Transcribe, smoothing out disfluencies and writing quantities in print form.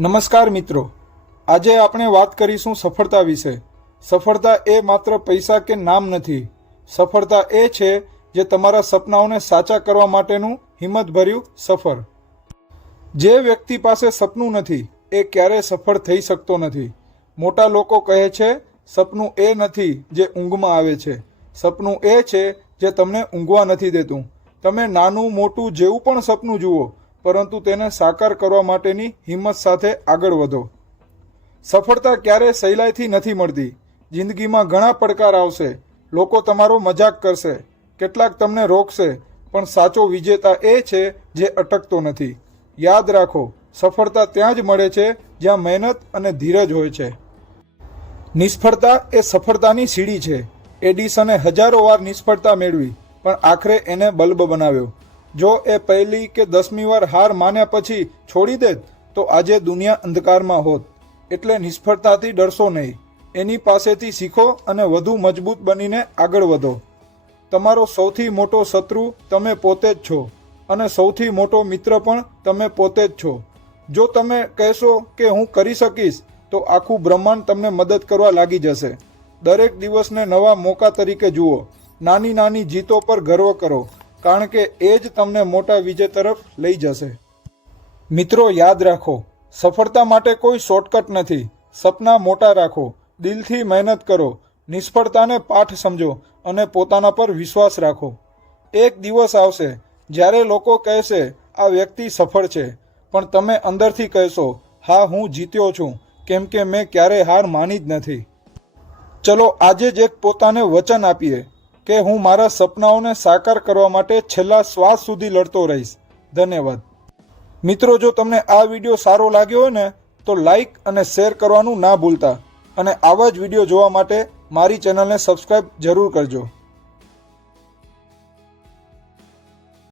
નમસ્કાર મિત્રો, આજે આપણે વાત કરીશું સફળતા વિશે। સફળતા એ માત્ર પૈસા કે નામ નથી। સફળતા એ છે જે તમારા સપનાઓને સાચા કરવા માટેનું હિંમતભર્યું સફર। જે વ્યક્તિ પાસે સપનું નથી એ ક્યારેય સફળ થઈ શકતો નથી। મોટા લોકો કહે છે સપનું એ નથી જે ઊંઘમાં આવે છે, સપનું એ છે જે તમને ઊંઘવા નથી દેતું। તમે નાનું મોટું જેવું પણ સપનું જુઓ, પરંતુ તેને સાકાર કરવા માટેની હિંમત સાથે આગળ વધો। સફળતા ક્યારેય સહેલાઈથી નથી મળતી। જિંદગીમાં ઘણા પડકાર આવશે, લોકો તમારો મજાક કરશે, કેટલાક તમને રોકશે, પણ સાચો વિજેતા એ છે જે અટકતો નથી। યાદ રાખો, સફળતા ત્યાં જ મળે છે જ્યાં મહેનત અને ધીરજ હોય છે। નિષ્ફળતા એ સફળતાની સીડી છે। એડિસને હજારો વાર નિષ્ફળતા મેળવી, પણ આખરે એને બલ્બ બનાવ્યો। જો એ પહેલી કે 10મી વાર હાર માન્યા પછી છોડી દેત તો આજે દુનિયા અંધકારમાં હોત। એટલે નિષ્ફળતાથી ડરશો નહીં, એની પાસેથી શીખો અને વધુ મજબૂત બનીને આગળ વધો। તમારો સૌથી મોટો શત્રુ તમે પોતે જ છો, અને સૌથી મોટો મિત્ર પણ તમે પોતે જ છો। જો તમે કહેશો કે હું કરી શકીશ, તો આખું બ્રહ્માંડ તમને મદદ કરવા લાગી જશે। દરેક દિવસને નવા મોકા તરીકે જુઓ, નાની નાની જીતો પર ગર્વ કરો, કારણ કે એ જ તમને મોટા વિજય તરફ લઈ જશે। મિત્રો, યાદ રાખો, સફળતા માટે કોઈ શોર્ટકટ નથી। સપના મોટા રાખો, દિલથી મહેનત કરો, નિષ્ફળતાને પાઠ સમજો અને પોતાના પર વિશ્વાસ રાખો। એક દિવસ આવશે જ્યારે લોકો કહેશે આ વ્યક્તિ સફળ છે, પણ તમે અંદરથી કહેશો હા, હું જીત્યો છું, કેમ કે મેં ક્યારેય હાર માની જ નથી। ચલો આજે જ એક પોતાને વચન આપીએ કે હું મારા સપનાઓને સાકાર કરવા માટે છેલ્લા શ્વાસ સુધી લડતો રહીશ। ધન્યવાદ મિત્રો। જો તમને આ વિડીયો સારો લાગ્યો હોય ને તો લાઈક અને શેર કરવાનું ના ભૂલતા, અને આવા જ વિડીયો જોવા માટે મારી ચેનલને સબસ્ક્રાઈબ જરૂર કરજો।